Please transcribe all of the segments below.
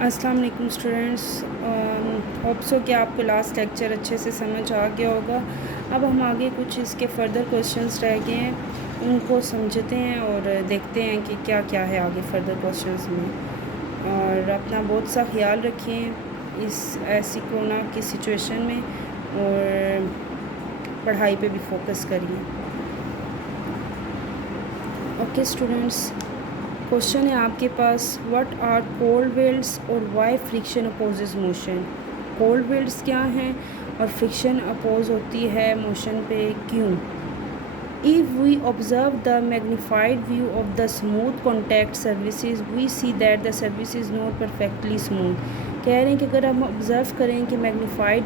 अस्सलाम वालेकुम students. Hope so कि आपको लास्ट लेक्चर अच्छे से समझ आ गया होगा। अब हम आगे कुछ इसके फर्दर क्वेश्चंस रह गए हैं, उनको समझते हैं और देखते हैं कि क्या क्या है आगे फर्दर क्वेश्चंस में। और अपना बहुत सा ख्याल रखें इस ऐसी कोरोना की सिचुएशन में और पढ़ाई पे भी फोकस करिए। ओके स्टूडेंट्स, क्वेश्चन है आपके पास, व्हाट आर कोल्ड वेल्ड्स और why friction opposes motion. Cold welds क्या हैं और फ्रिक्शन अपोज होती है मोशन पे, क्यों। If we observe the magnified view of the smooth contact services we see that the service is not perfectly smooth. कह रहे हैं कि अगर हम ऑब्ज़र्व करें कि मैग्नीफाइड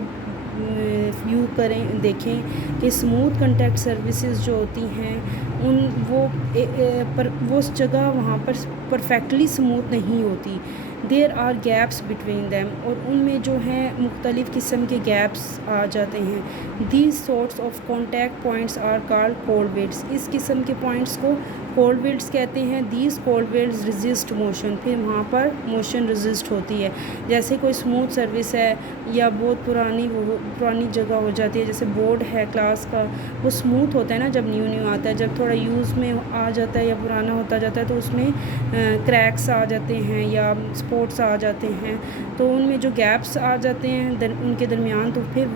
व्यू करें, देखें कि स्मूथ कॉन्टैक्ट सर्विसेज जो होती हैं उन वो उस जगह वहाँ पर परफेक्टली स्मूथ नहीं होती। There are gaps between them, और उनमें जो है मुख्तलिफ़ किस्म के गैप्स आ जाते हैं। These sorts of contact points are called cold welds. इस किस्म के पॉइंट्स को कोल्ड वेल्ड्स कहते हैं। These cold welds resist motion, फिर वहाँ पर मोशन रेजिस्ट होती है। जैसे कोई स्मूथ सर्विस है या बहुत पुरानी जगह हो जाती है, जैसे बोर्ड है क्लास का, वो स्मूथ होता है ना जब न्यू आता है, जब थोड़ा यूज़ में आ जाता है या पुराना होता जाता है तो उसमें क्रैक्स आ जाते हैं या स्पॉट्स आ जाते हैं, तो उनमें जो गैप्स आ जाते हैं उनके दरमियान, तो फिर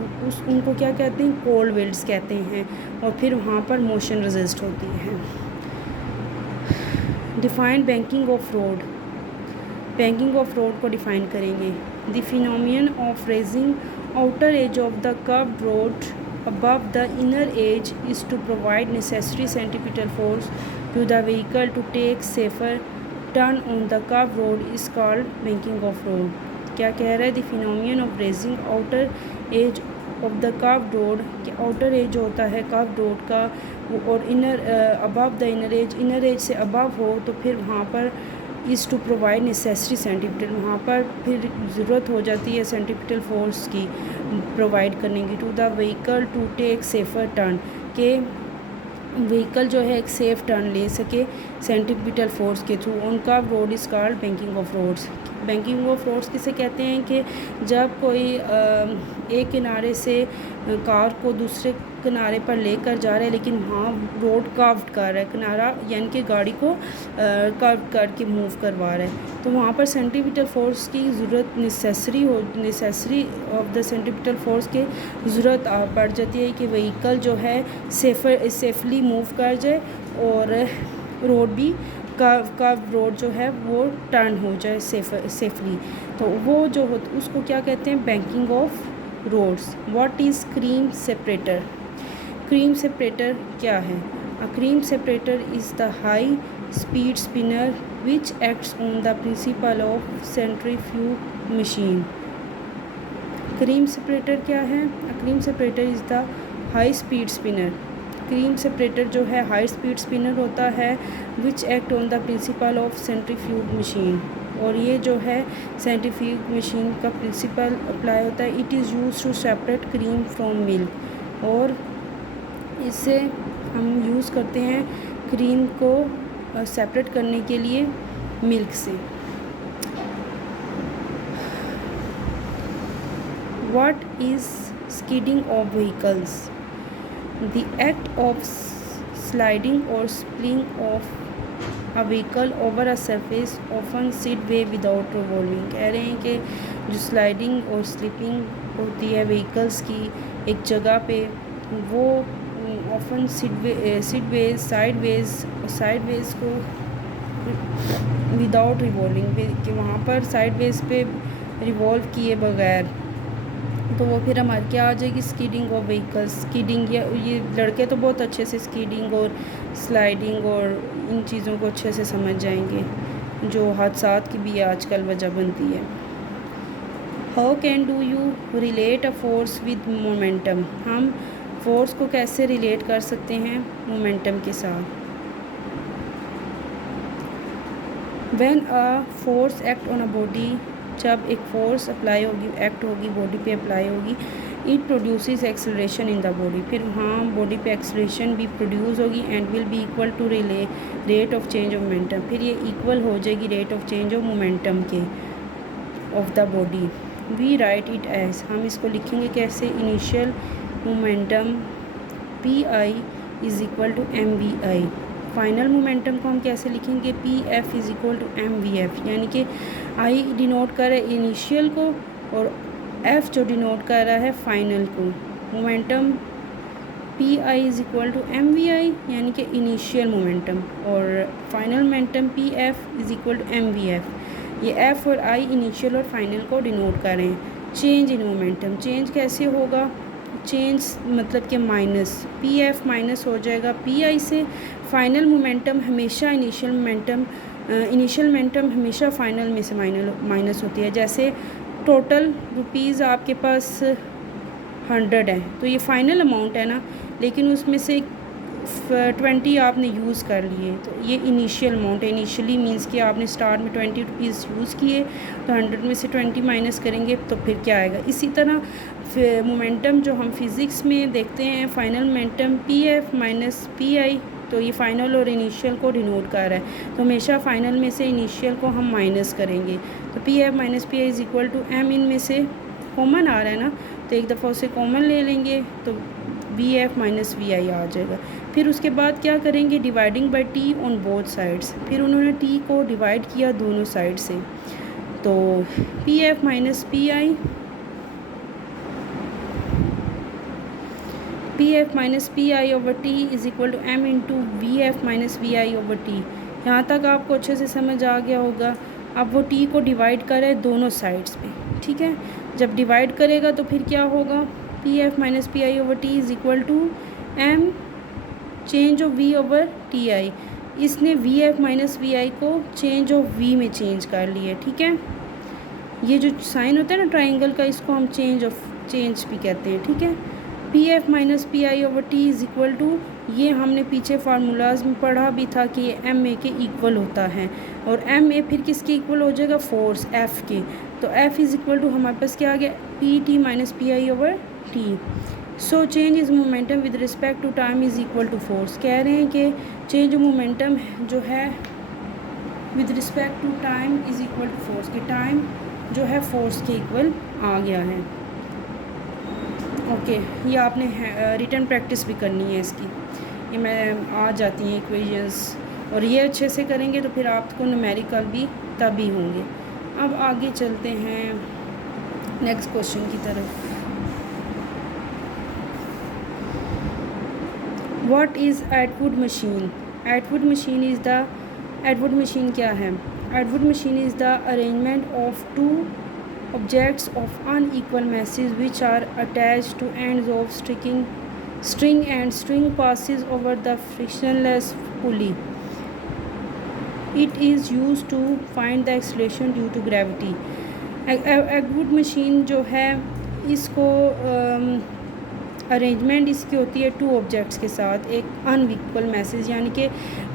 उनको क्या कहते हैं, कोल्ड वेल्ड्स कहते हैं, और फिर वहाँ पर मोशन रेजिस्ट होती है। Define banking of road. Banking of road को डिफ़ाइन करेंगे। The phenomenon of raising outer as of the curved road above the inner edge is to provide necessary centripetal force to the vehicle to take safer turn on the curved road is called banking of road। क्या कह रहा है, the phenomenon of raising outer edge of the curved road, कि outer edge होता है curved road का, और inner above the inner edge से above हो तो फिर वहाँ पर is to provide necessary centripetal, वहाँ पर फिर ज़रूरत हो जाती है सेंटीपिटल फोर्स की प्रोवाइड करने की, to the vehicle to take safer turn, के व्हीकल जो है एक सेफ़ टर्न ले सके सेंटीपिटल फोर्स के थ्रू। उनका road is called banking of roads. Banking of roads किसे कहते हैं कि जब कोई एक किनारे से कार को दूसरे किनारे पर लेकर जा रहा है, लेकिन वहाँ रोड कर्व्ड कर रहा है, किनारा यानी कि गाड़ी को कर्व करके मूव करवा रहा है, तो वहाँ पर सेंटीपिटल फोर्स की ज़रूरत necessary of the centripetal force के ज़रूरत पड़ जाती है कि व्हीकल जो है सेफली मूव कर जाए और रोड भी कर्व रोड जो है वो टर्न हो जाए सेफली। तो वो जो उसको क्या कहते हैं, banking of roads. What is cream separator. Cream separator क्या है। A cream separator is the high speed spinner which acts on the principle of centrifuge machine. Cream separator क्या है। A cream separator is the high speed spinner. Cream separator जो है high speed spinner होता है, which act on the principle of centrifuge machine, और ये जो है सेंट्रीफ्यूज मशीन का प्रिंसिपल अप्लाई होता है। It is use to separate cream from milk, और इससे हम यूज़ करते हैं क्रीम को सेपरेट करने के लिए मिल्क से। What is skidding of vehicles. The act of sliding or spilling of a vehicle over a surface often sideway without revolving। कह रहे हैं कि जो स्लाइडिंग और स्लिपिंग होती है व्हीकल्स की एक जगह पे, वो ऑफन साइडवेज को विदाउट रिवॉल्विंग, कि वहाँ पर साइडवेज पे रिवॉल्व किए बगैर, तो वो फिर हमारे क्या आ जाएगी, स्कीडिंग ऑफ व्हीकल्स। स्कीडिंग, ये लड़के तो बहुत अच्छे से स्कीडिंग और स्लाइडिंग और इन चीज़ों को अच्छे से समझ जाएंगे, जो हादसात की भी आजकल वजह बनती है। How can do you relate a force with momentum. हम फोर्स को कैसे रिलेट कर सकते हैं मोमेंटम के साथ। When a force act on a body, जब एक फोर्स अप्लाई होगी, एक्ट होगी, बॉडी पे अप्लाई होगी, it produces acceleration in the body, फिर वहाँ बॉडी पे एक्सेलरेशन भी प्रोड्यूस होगी, and will be equal to rate of change of momentum, फिर ये इक्वल हो जाएगी rate of change of momentum के। Of the body. We write it as, हम इसको लिखेंगे कैसे, initial momentum P I is equal to M V I. Final momentum को हम कैसे लिखेंगे, P F is equal to M V F, यानी कि आई डिनोट कर रहा है इनिशियल को और एफ जो डिनोट कर रहा है फाइनल को। Momentum P I is equal to M V I यानी कि इनिशियल मोमेंटम, और final momentum P F is equal to M V F. ये एफ और आई इनिशियल और फाइनल को डिनोट कर रहे हैं। चेंज इन मोमेंटम, चेंज कैसे होगा, चेंज मतलब कि माइनस, पी एफ माइनस हो जाएगा पी आई से। फाइनल मोमेंटम हमेशा इनिशियल मोमेंटम हमेशा फाइनल में से माइनस होती है। जैसे टोटल रुपीज़ आपके पास 100 है तो ये फाइनल अमाउंट है ना, लेकिन उसमें से 20 आपने यूज़ कर लिए तो ये इनिशियल अमाउंट है। इनिशियली मींस कि आपने स्टार्ट में 20 रुपीज़ यूज़ किए तो 100 में से 20 माइनस करेंगे तो फिर क्या आएगा। इसी तरह मोमेंटम जो हम फिज़िक्स में देखते हैं, final momentum P F minus P आई, तो ये फ़ाइनल और इनिशियल को डिनोट कर रहा है। तो हमेशा फ़ाइनल में से इनिशियल को हम माइनस करेंगे, तो P F minus P I is equal to M, इनमें से कॉमन आ रहा है ना तो एक दफ़ा उसे कॉमन ले लेंगे तो वी एफ माइनस वी आई आ जाएगा। फिर उसके बाद क्या करेंगे, dividing by T on both sides. फिर उन्होंने टी को डिवाइड किया दोनों साइड से, तो P F minus P I, P F minus P I over T is equal to M into V F minus V I over T. यहाँ तक आपको अच्छे से समझ आ गया होगा। अब वो टी को डिवाइड करे दोनों साइड्स पे, ठीक है। जब डिवाइड करेगा तो फिर क्या होगा, P F minus P I over T is equal to M change of V over T I. इसने V F minus V I को चेंज ऑफ वी में चेंज कर लिया, ठीक है। ये जो साइन होता है ना ट्राइंगल का, इसको हम चेंज भी कहते हैं, ठीक है। P F minus P I over T is equal to, ये हमने पीछे फार्मूलाज में पढ़ा भी था कि ये एम ए के इक्वल होता है, और एम ए फिर किसके इक्वल हो जाएगा, फोर्स एफ़ के। तो एफ़ इज़ इक्वल टू हमारे पास क्या आ गया, P T minus P I over T. So change is momentum with respect to time is equal to force. कह रहे हैं कि चेंज मोमेंटम जो है with respect to time is equal to force, कि टाइम जो है फोर्स के इक्वल आ गया है। ओके, ये आपने रिटर्न प्रैक्टिस भी करनी है इसकी, ये मैं आ जाती हैं इक्वेशंस, और ये अच्छे से करेंगे तो फिर आपको न्यूमेरिकल भी तभी होंगे। अब आगे चलते हैं नेक्स्ट क्वेश्चन की तरफ। What is Atwood machine? Atwood machine क्या है? Atwood machine is the arrangement of two objects of unequal masses which are attached to ends of string and string passes over the frictionless pulley. It is used to find the acceleration due to gravity. Atwood machine जो है इसको arrangement इसकी होती है two objects के साथ, एक unequal message, यानी कि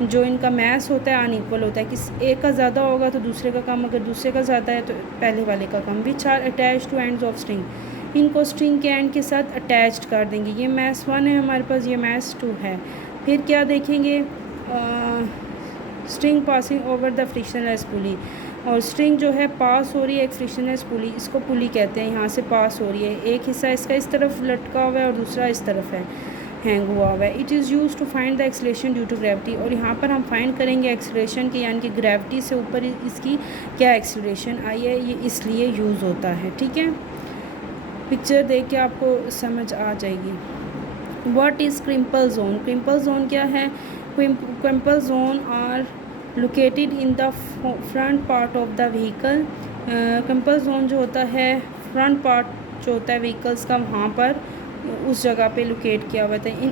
जो इनका मैस होता है अनइक्वल होता है, किस एक का ज़्यादा होगा तो दूसरे का कम, अगर दूसरे का ज़्यादा है तो पहले वाले का कम। Which are attach to ends of string, इनको स्ट्रिंग के एंड के साथ अटैच्ड कर देंगे। ये मैस 1 है हमारे पास, ये मैस 2 है। फिर क्या देखेंगे, string passing over the frictionless pulley, और स्ट्रिंग जो है पास हो रही है एक फ्रिक्शनलेस पुली, इसको पुली कहते हैं, यहाँ से पास हो रही है। एक हिस्सा इसका इस तरफ लटका हुआ है और दूसरा इस तरफ है, हैंग हुआ हुआ है। It is use to find the acceleration due to gravity, और यहाँ पर हम फाइंड करेंगे एक्सेलरेशन की, यानी कि ग्रेविटी से ऊपर इसकी क्या एक्सेलरेशन आई है, ये इसलिए यूज़ होता है, ठीक है। पिक्चर देख के आपको समझ आ जाएगी। What is crumple zone? Crumple zone क्या है? Crumple zone are located in the front part of the vehicle. Crumple zone जो होता है फ्रंट पार्ट जो होता है व्हीकल्स का, वहाँ पर उस जगह पे लोकेट किया हुआ था। In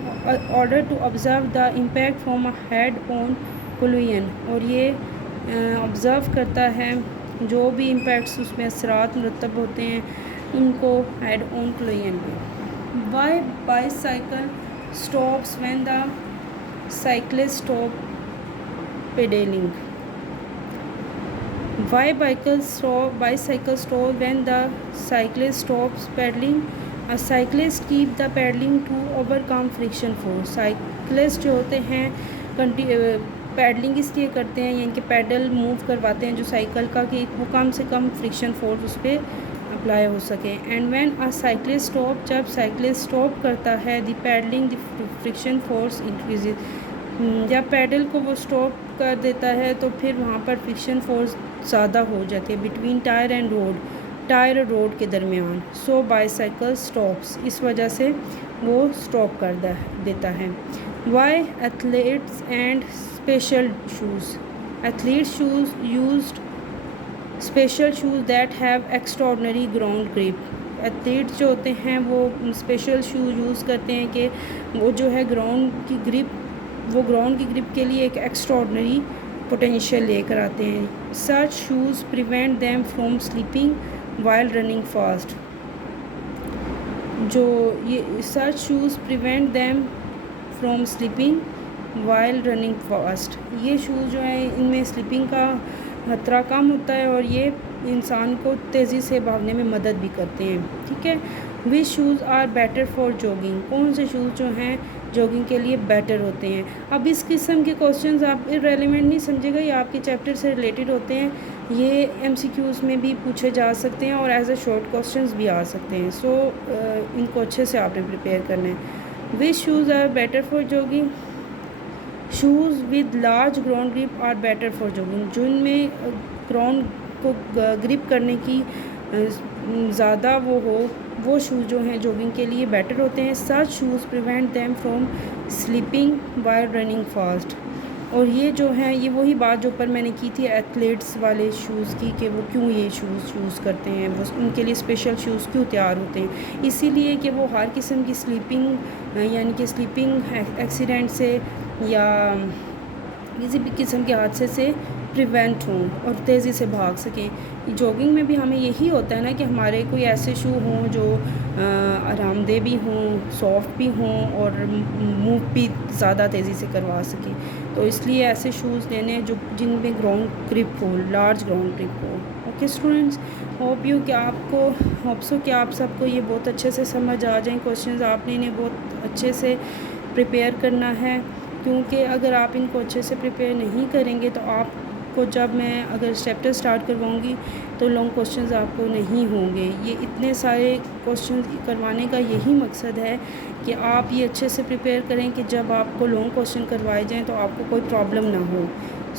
order to observe the impact from a head on collision, और ये ऑब्ज़र्व करता है जो भी इम्पैक्ट्स उसमें असरात मुरतब होते हैं उनको हेड ऑन कोलिजन पे। Why bicycle stops when the cyclist stop pedaling. Why bicycle stop when the cyclist stops pedaling? A cyclist keep the pedaling to overcome friction force. Cyclist जो होते हैं पैडलिंग इसलिए करते हैं, यानी कि पैडल मूव करवाते हैं जो साइकिल का, कि वो कम से कम फ्रिक्शन फोर्स उस पर अप्लाई हो सके। And when a cyclist stop, जब साइक्लिस्ट स्टॉप करता है, the pedalling the friction force increases, जब पैडल को वो स्टॉप कर देता है तो फिर वहाँ पर फ्रिक्शन फोर्स ज़्यादा हो जाती है between tyre and road, tyre और रोड के दरमियान। सो बाईसाइकिल स्टॉप्स, इस वजह से वो स्टॉप कर देता है। Why athletes and special shoes, athlete shoes used special shoes that have extraordinary ground grip, athletes जो होते हैं वो स्पेशल शूज़ यूज़ करते हैं कि वो जो है ग्राउंड की ग्रिप, वो ग्राउंड की ग्रिप के लिए एक एक्स्ट्राऑर्डिनरी पोटेंशियल लेकर आते हैं। Such shoes prevent them from slipping while running fast, जो ये such shoes prevent them from slipping while running fast, ये शूज़ जो है इनमें स्लिपिंग का खतरा कम होता है और ये इंसान को तेज़ी से भागने में मदद भी करते हैं। ठीक है। Which shoes are better for jogging, कौन से शूज़ जो हैं जॉगिंग के लिए बेटर होते हैं। अब इस किस्म के क्वेश्चंस आप इररेलेवेंट नहीं समझेगा, ये आपके चैप्टर से रिलेटेड होते हैं, ये MCQs में भी पूछे जा सकते हैं और एज अ शॉर्ट क्वेश्चंस भी आ सकते हैं। सो इनको अच्छे से आपने प्रिपेयर करना है। Which shoes are better for jogging, shoes with large ground grip are better for jogging, जिनमें ग्राउंड को ग्रिप करने की ज़्यादा वो शूज़ जो हैं जॉगिंग के लिए बेटर होते हैं। Such shoes prevent them from slipping while running fast, और ये जो है ये वही बात जो पर मैंने की थी एथलीट्स वाले शूज़ की, कि वो क्यों ये शूज़ यूज़ करते हैं, वो उनके लिए स्पेशल शूज़ क्यों तैयार होते हैं, इसीलिए कि वो हर किस्म की स्लीपिंग यानी कि स्लीपिंग एक्सीडेंट से या किसी भी किस्म के हादसे से प्रिवेंट हों और तेज़ी से भाग सकें। जॉगिंग में भी हमें यही होता है ना कि हमारे कोई ऐसे शू हों जो आरामदेह भी हों, सॉफ्ट भी हों और मूव भी ज़्यादा तेज़ी से करवा सकें, तो इसलिए ऐसे शूज़ लेने हैं जो जिनमें ग्राउंड ग्रिप हो, लार्ज ग्राउंड ग्रिप हो। ओके स्टूडेंट्स, होप सो कि आप सबको ये बहुत अच्छे से समझ आ जाएँ। क्वेश्चंस आपने इन्हें बहुत अच्छे से प्रिपेयर करना है, क्योंकि अगर आप इनको अच्छे से प्रिपेयर नहीं करेंगे तो आपको जब मैं अगर चैप्टर स्टार्ट करवाऊँगी तो लॉन्ग क्वेश्चंस आपको नहीं होंगे। ये इतने सारे क्वेश्चंस करवाने का यही मकसद है कि आप ये अच्छे से प्रिपेयर करें कि जब आपको लॉन्ग क्वेश्चन करवाए जाएँ तो आपको कोई प्रॉब्लम ना हो।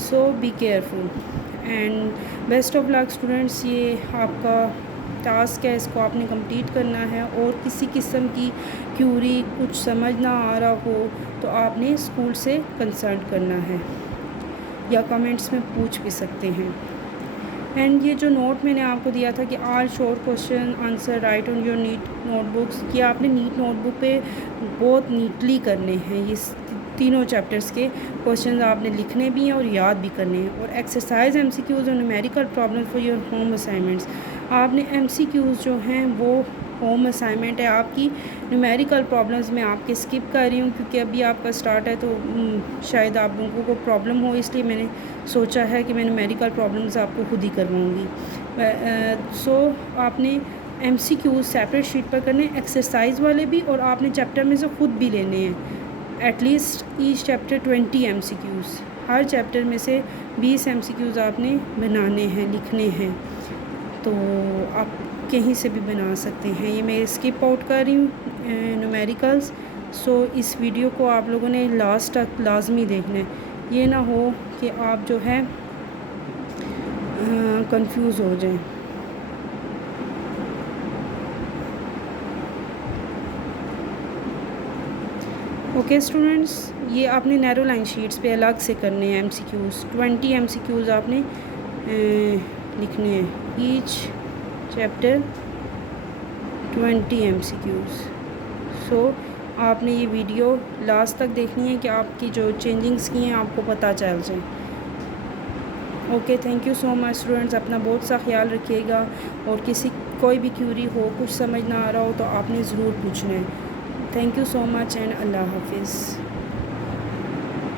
So be careful and best of luck students. ये आपका टास्क है, इसको आपने कंप्लीट करना है, और किसी किस्म की क्यूरी कुछ समझ ना आ रहा हो तो आपने स्कूल से कंसल्ट करना है या कमेंट्स में पूछ भी सकते हैं। एंड ये जो नोट मैंने आपको दिया था कि all short question answer write on your neat notebooks, ये आपने नीट नोटबुक पे बहुत नीटली करने हैं। ये तीनों चैप्टर्स के क्वेश्चन आपने लिखने भी हैं और याद भी करने हैं। और एक्सरसाइज MCQs और numerical problem for your home assignments, आपने MCQs जो हैं वो होम असाइनमेंट है आपकी। न्यूमेरिकल प्रॉब्लम्स मैं आपके स्किप कर रही हूँ क्योंकि अभी आपका स्टार्ट है तो शायद आप लोगों को प्रॉब्लम हो, इसलिए मैंने सोचा है कि मैं न्यूमेरिकल प्रॉब्लम्स आपको खुद ही करवाऊँगी। सो आपने MCQs सेपरेट शीट पर करने, एक्सरसाइज वाले भी, और आपने चैप्टर में से ख़ुद भी लेने हैं। एटलीस्ट ईच चैप्टर 20 MCQs, हर चैप्टर में से 20 MCQs आपने बनाने हैं, लिखने हैं, तो आप कहीं से भी बना सकते हैं। ये मैं स्किप आउट कर रही हूँ न्यूमेरिकल्स। सो इस वीडियो को आप लोगों ने लास्ट तक लाजमी देखना है, ये ना हो कि आप जो है कंफ्यूज हो जाएं। ओके स्टूडेंट्स, ये आपने नैरो लाइन शीट्स पे अलग से करने हैं MCQs। 20 MCQs आपने लिखने हैं, ईच चैप्टर 20 MCQs। सो आपने ये वीडियो लास्ट तक देखनी है कि आपकी जो चेंजिंग्स की हैं आपको पता चल जाए। Okay, thank you so much students, अपना बहुत सा ख्याल रखिएगा, और कोई भी क्यूरी हो, कुछ समझ ना आ रहा हो तो आपने ज़रूर पूछना है। Thank you so much and अल्लाह हाफिज़।